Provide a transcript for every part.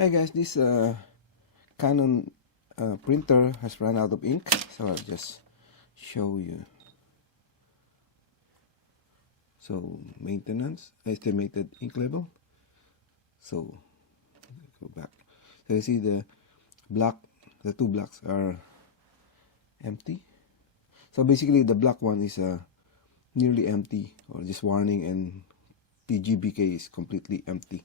Hi guys, this Canon printer has run out of ink, so I'll just show you. So maintenance, estimated ink level. So go back. So you see the two blocks are empty. So basically the black one is nearly empty, or just warning, and PGBK is completely empty.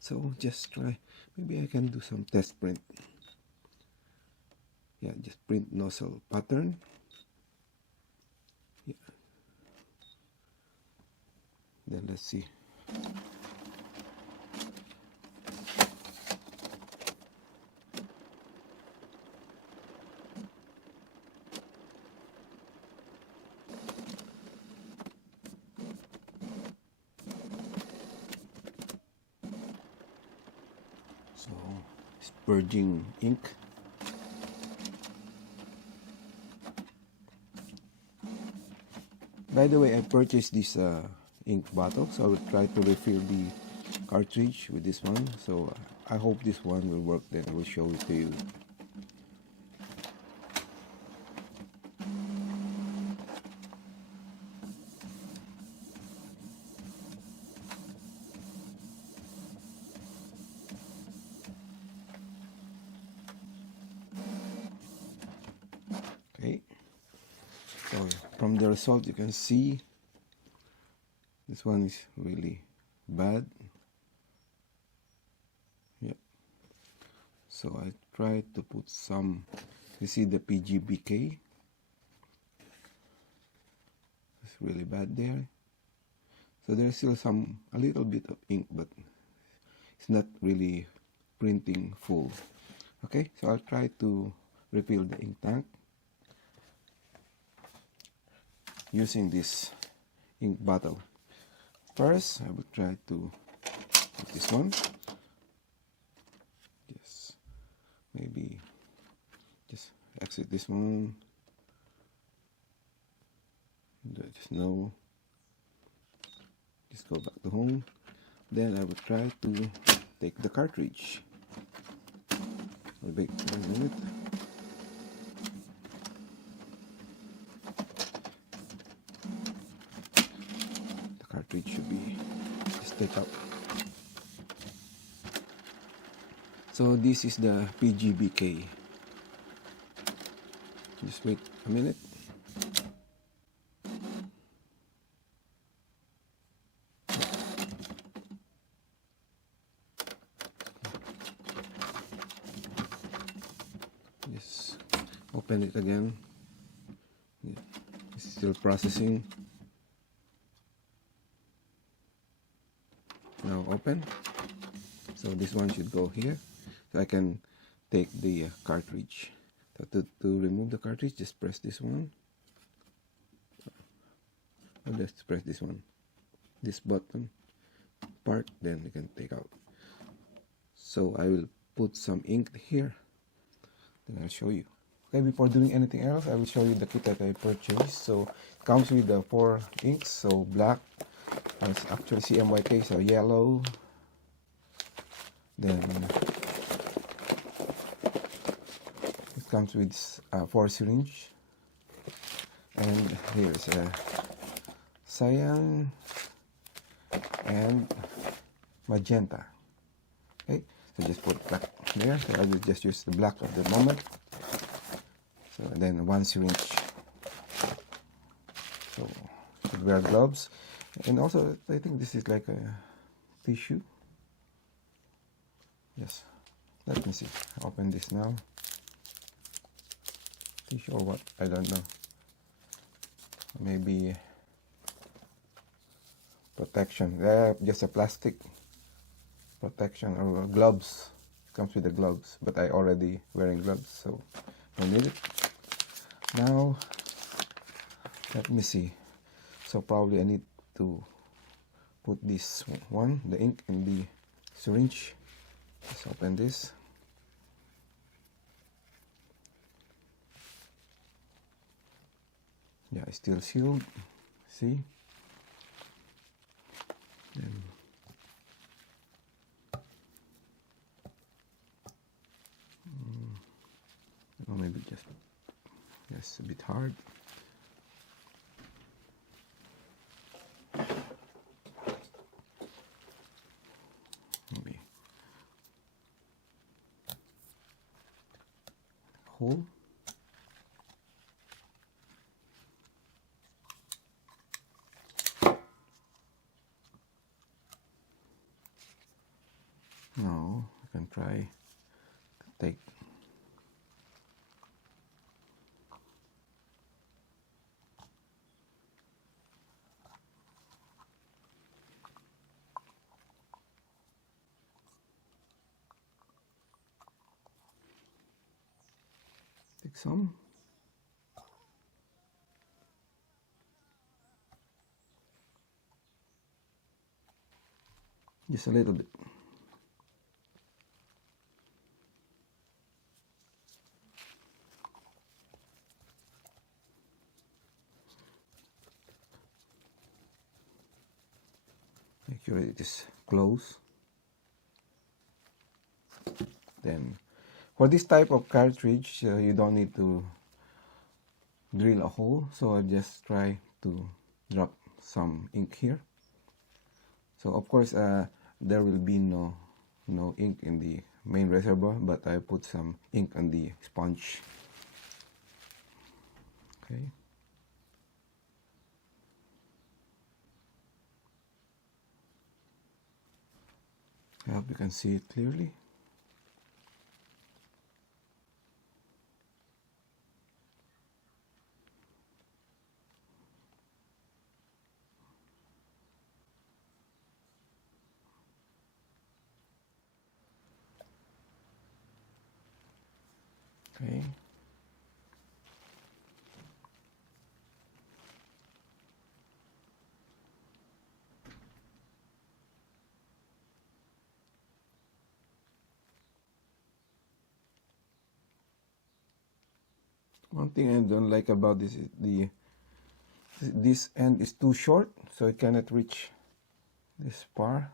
So just try, maybe I can do some test print. Yeah, just print nozzle pattern. Yeah. Then let's see. So it's purging ink. By the way, I purchased this ink bottle, so I will try to refill the cartridge with this one. So I hope this one will work, then I will show it to you. Okay, so from the result you can see this one is really bad. Yeah, so I tried to put some, you see the PGBK, it's really bad there. So there's still a little bit of ink, but it's not really printing full. Okay, so I'll try to refill the ink tank using this ink bottle. First, I will try to put this one. Just maybe just exit this one. Just no. Just go back to home. Then I will try to take the cartridge. Wait a minute. The cartridge should be just take out. So this is the PGBK. Just wait a minute. Just open it again. It's still processing. Now open. So this one should go here. So I can take the cartridge. So to remove the cartridge, just press this one. I'll just press this one. This button part, then you can take out. So I will put some ink here. Then I'll show you. Okay, before doing anything else, I will show you the kit that I purchased. So it comes with the 4 inks. So black, it's actually CMYK, so yellow. Then it comes with 4 syringe, and here's a cyan and magenta. Okay, so just put black there. So I will just use the black at the moment. So then 1 syringe. So should wear gloves, and also I think this is like a tissue. Yes, let me see. Open this now. Tissue or what? I don't know. Maybe protection. Just a plastic protection, or gloves. It comes with the gloves, but I already wearing gloves, so I need it. Now, let me see. So probably I need to put this one, the ink, in the syringe. Just open this. Yeah, it's still sealed. See? Then just a bit hard. Maybe hole. Now I can try to take some. Just a little bit. Make sure it is close. Then for this type of cartridge, you don't need to drill a hole, so I just try to drop some ink here. So of course there will be no ink in the main reservoir, but I put some ink on the sponge. Okay. I hope you can see it clearly. Okay. One thing I don't like about this is this end is too short, so I cannot reach this far.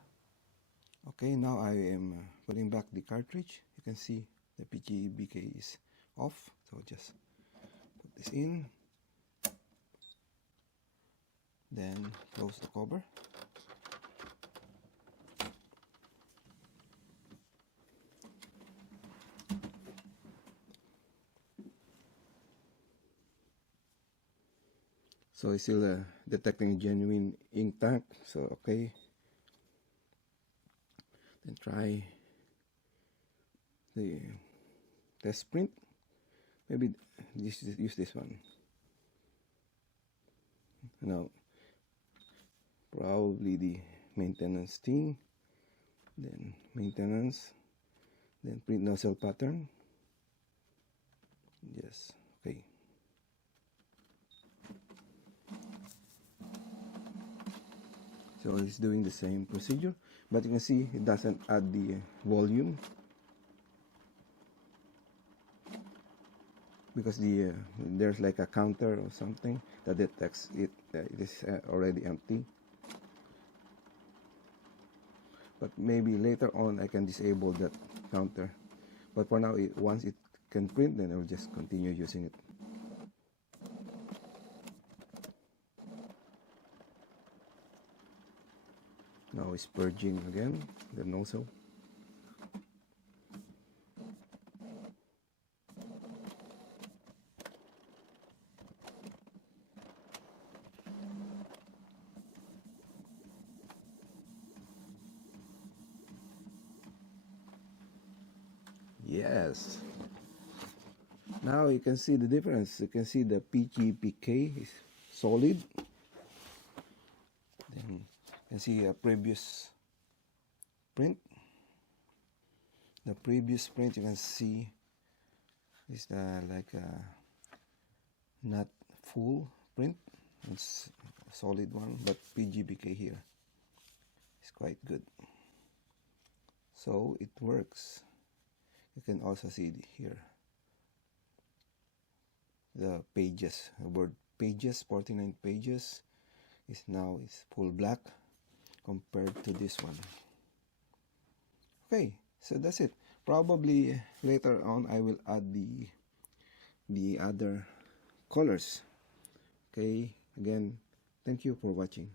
Okay, now I am putting back the cartridge. You can see the PGBK is off, so just put this in, then close the cover. So it's still detecting a genuine ink tank, so okay. Then try the test print. Maybe use this one. Now, probably the maintenance thing, then maintenance, then print nozzle pattern. Yes, okay. So it's doing the same procedure, but you can see it doesn't add the volume because there's like a counter or something that detects it. It is already empty. But maybe later on I can disable that counter. But for now, once it can print, then I'll just continue using it. Now it's purging again the nozzle. Yes. Now you can see the difference. You can see the PGPK is solid. Then you can see a previous print. The previous print you can see is like a not full print. It's a solid one, but PGBK here is quite good. So it works. You can also see here the pages, the word pages, 49 pages is now full black compared to this one. Okay, so that's it. Probably later on I will add the the other colors. Okay, again, thank you for watching.